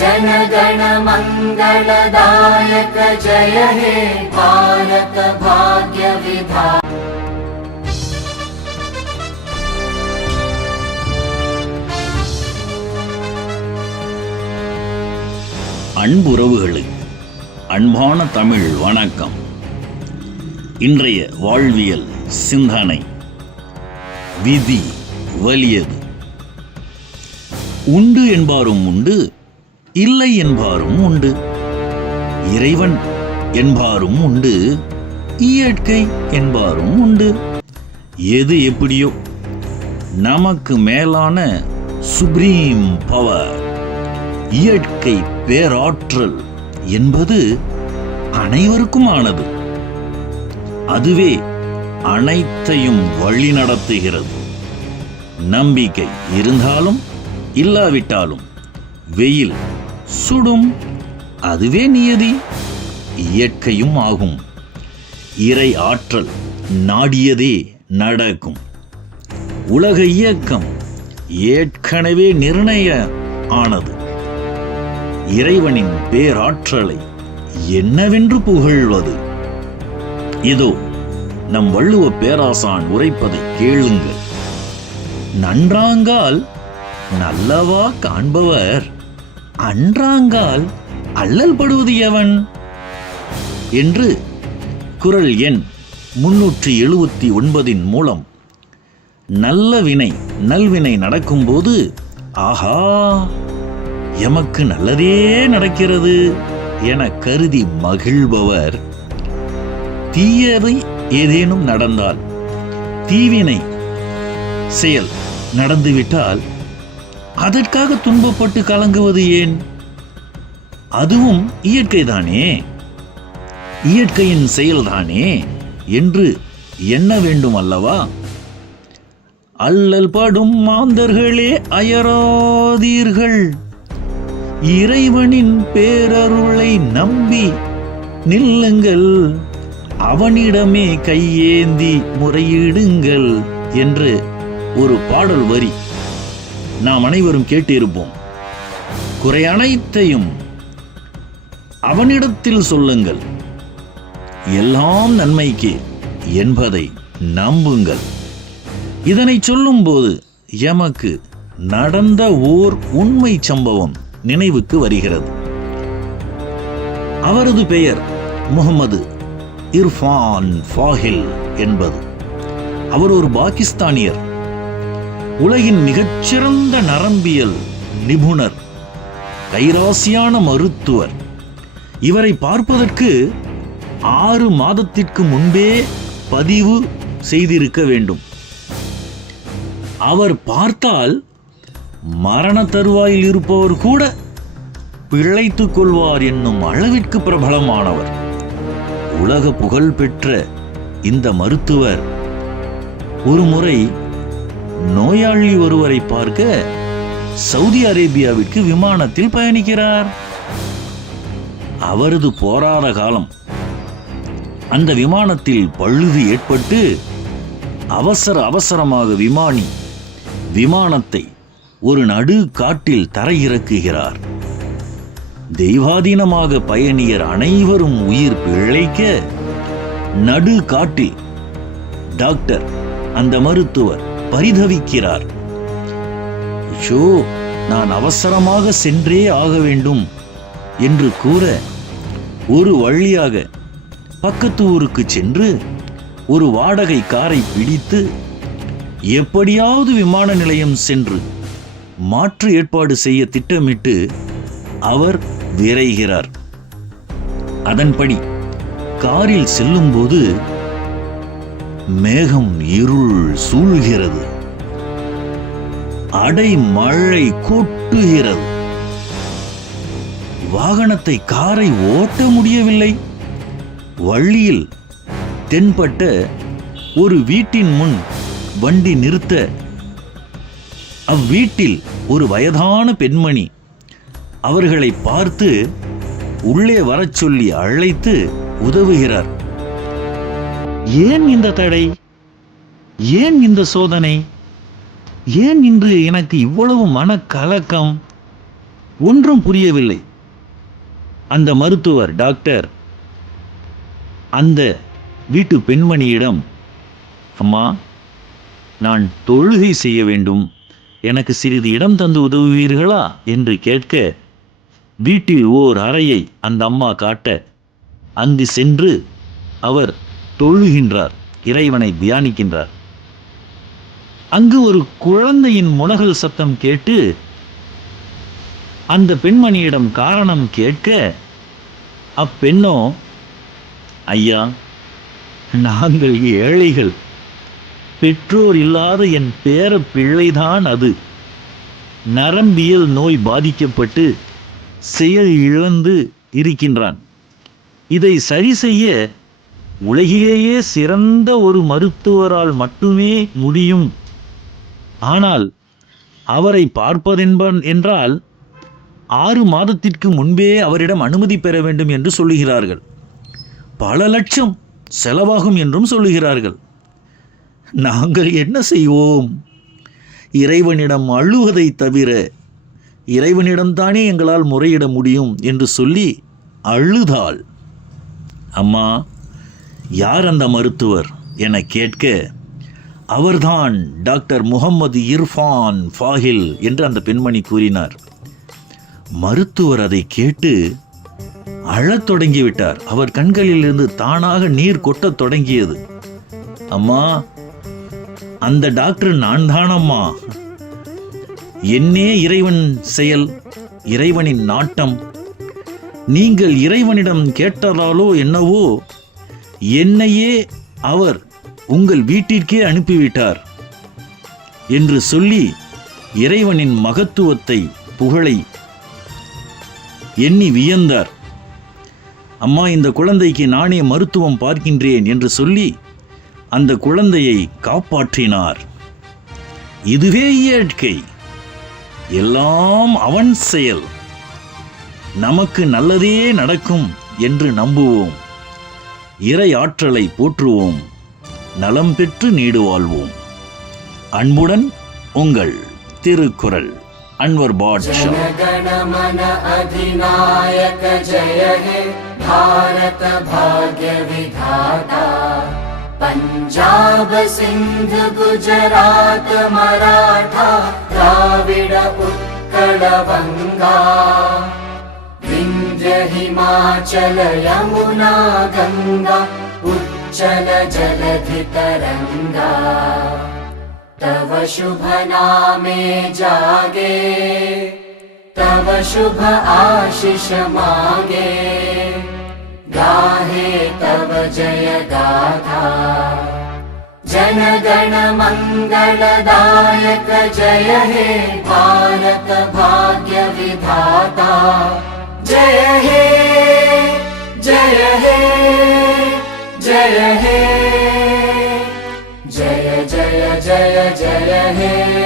जनगण मंगलदायक जय हे भारत भाग्य विधाता। அன்புறவுகளே, அன்பான தமிழ் வணக்கம். இன்றைய வாழ்வியல் சிந்தனை, விதி வலியது. உண்டு என்பாரும் உண்டு, இல்லை என்பாரும் உண்டு. இறைவன் என்பாரும் உண்டு, இயற்கை என்பாரும் உண்டு. எது எப்படியோ, நமக்கு மேலான சுப்ரீம் பவர், இயற்கை பேராற்றல் என்பது அனைவருக்கும் ஆனது. அதுவே அனைத்தையும் வழிநடத்துகிறது. நம்பிக்கை இருந்தாலும் இல்லாவிட்டாலும் வெயில் சுடும், அதுவே நியதி, இயற்கையும் ஆகும். இறை ஆற்றல் நாடியதே நடக்கும். உலக இயக்கம் ஏற்கனவே நிர்ணய ஆனது. இறைவனின் பேராற்றலை என்னவென்று புகழ்வது? இதோ நம் வள்ளுவ பேராசான் உரைப்பதை கேளுங்கள். நன்றாங்கால் நல்லவா காண்பவர், அன்றாங்கால் அல்லல் படுவது எவன் என்று குறள் எண் 379 மூலம் நல்ல வினை நல்வினை நடக்கும்போது ஆஹா, எமக்கு நல்லதே நடக்கிறது என கருதி மகிழ்பவர், தீயவை ஏதேனும் நடந்தால், தீவினை செயல் நடந்துவிட்டால் அதற்காக துன்பப்பட்டு கலங்குவது ஏன்? அதுவும் இயற்கைதானே, இயற்கையின் செயல்தானே என்று எண்ண வேண்டும் அல்லவா? அல்லல் படும் மாந்தர்களே அயராதீர்கள், இறைவனின் பேரருளை நம்பி நில்லுங்கள், அவனிடமே கையேந்தி முறையிடுங்கள் என்று ஒரு பாடல் வரி நாம் அனைவரும் கேட்டிருப்போம். குறை அனைத்தையும் அவனிடத்தில் சொல்லுங்கள், எல்லாம் நன்மைக்கே என்பதை நம்புங்கள். இதனை சொல்லும்போது எமக்கு நடந்த ஓர் உண்மை சம்பவம் நினைவுக்கு வருகிறது. அவரது பெயர் முகமது இர்ஃபான் ஃபாஹில் என்பது. அவர் ஒரு பாகிஸ்தானியர், உலகின் மிகச்சிறந்த நரம்பியல் நிபுணர், கைராசியான மருத்துவர். இவரை பார்ப்பதற்கு 6 மாதத்திற்கு முன்பே பதிவு செய்திருக்க வேண்டும். அவர் பார்த்தால் மரண தருவாயில் இருப்பவர் கூட பிழைத்துக் கொள்வார் என்னும் அளவிற்கு பிரபலமானவர். உலக புகழ் பெற்ற இந்த மருத்துவர் ஒரு முறை நோயாளி ஒருவரை பார்க்க சவுதி அரேபியாவிற்கு விமானத்தில் பயணிக்கிறார். அவரது போராத காலம். அந்த விமானத்தில் பழுது ஏற்பட்டு அவசரமாக விமானத்தை ஒரு நடு காட்டில் தரையிறக்குகிறார். தெய்வாதீனமாக பயணியர் அனைவரும் உயிர் பிழைக்க நடு காட்டில் டாக்டர், அந்த மருத்துவர் பரிதவிக்கிறார். ஷோ, நான் அவசரமாக சென்றே ஆக வேண்டும் என்று கூற ஒரு வழியாக பக்கத்து ஊருக்கு சென்று ஒரு வாடகை காரை பிடித்து எப்படியாவது விமான நிலையம் சென்று மாற்று ஏற்பாடு செய்ய திட்டமிட்டு அவர் விரைகிறார். அதன்படி காரில் செல்லும்போது மேகம் இருள் சூழ்கிறது, அடை மழை கொட்டுகிறது. வாகனத்தை, காரை ஓட்ட முடியவில்லை. வழியில் தென்பட்ட ஒரு வீட்டின் முன் வண்டி நிறுத்த அவ்வீட்டில் ஒரு வயதான பெண்மணி அவர்களை பார்த்து உள்ளே வரச் சொல்லி அழைத்து உதவுகிறார். ஏன் இந்த தடை? ஏன் இந்த சோதனை? ஏன் இன்று எனக்கு இவ்வளவு மனக்கலக்கம்? ஒன்றும் புரியவில்லை. அந்த மருத்துவர் டாக்டர் அந்த வீட்டு பெண்மணியிடம், அம்மா, நான் தொழுகை செய்ய வேண்டும், எனக்கு சிறிது இடம் தந்து உதவுவீர்களா என்று கேட்க, வீட்டில் ஓர் அறையை அந்த அம்மா காட்ட அங்கு சென்று அவர் தொழுகின்றார், இறைவனை தியானிக்கின்றார். அங்கு ஒரு குழந்தையின் முனகல் சத்தம் கேட்டு அந்த பெண்மணியிடம் காரணம் கேட்க, அப்பெண்ணோ, ஐயா, நாங்கள் ஏழைகள், பெற்றோர் இல்லாத என் பேர பிள்ளைதான் அது. நரம்பியல் நோய் பாதிக்கப்பட்டு செயல் இழந்து இருக்கின்றான். இதை சரி செய்ய உலகிலேயே சிறந்த ஒரு மருத்துவரால் மட்டுமே முடியும். ஆனால் அவரை பார்ப்பதென்பன் என்றால் 6 மாதத்திற்கு முன்பே அவரிடம் அனுமதி பெற வேண்டும் என்று சொல்லுகிறார்கள். பல லட்சம் செலவாகும் என்றும் சொல்லுகிறார்கள். நாங்கள் என்ன செய்வோம்? இறைவனிடம் அழுவதை தவிர இறைவனிடம்தானே எங்களால் முறையிட முடியும் என்று சொல்லி அழுதாள். அம்மா, யார் அந்த மருத்துவர் என கேட்க, அவர்தான் டாக்டர் முகமது இர்ஃபான் ஃபாஹில் என்று அந்த பெண்மணி கூறினார். மருத்துவர் அதை கேட்டு அழத் தொடங்கிவிட்டார். அவர் கண்களில் இருந்து தானாக நீர் கொட்டத் தொடங்கியது. அம்மா, அந்த டாக்டர் நான் தானம்மா. என்னே இறைவன் செயல், இறைவனின் நாட்டம். நீங்கள் இறைவனிடம் கேட்டதாலோ என்னவோ என்னையே அவர் உங்கள் வீட்டிற்கே அனுப்பிவிட்டார் என்று சொல்லி இறைவனின் மகத்துவத்தை, புகழை எண்ணி வியந்தார். அம்மா, இந்த குழந்தைக்கு நானே மருத்துவம் பார்க்கின்றேன் என்று சொல்லி அந்த குழந்தையை காப்பாற்றினார். இதுவே இயற்கை, எல்லாம் அவன் செயல். நமக்கு நல்லதே நடக்கும் என்று நம்புவோம். இறை ஆற்றலை போற்றுவோம். நலம் பெற்று நீடு வாழ்வோம். அன்புடன் உங்கள் திருக்குறள் அன்வர் பாட்ஷா. जनगणमन अधिनायक जय हे भारत भाग्य विधाता। पंजाब सिंध गुजरात मराठा द्राविड उत्कल बंगा। विंध्य हिमाचल यमुना गंगा उच्चल जलधि तरंगा। तव शुभ नामे जागे, तव शुभ आशीष मांगे। गाहे तव जय गाथा, जन गण मंगलदायक जय हे भारत भाग्य विधाता। जय हे जय हे जय हे जय जय जय जय हे।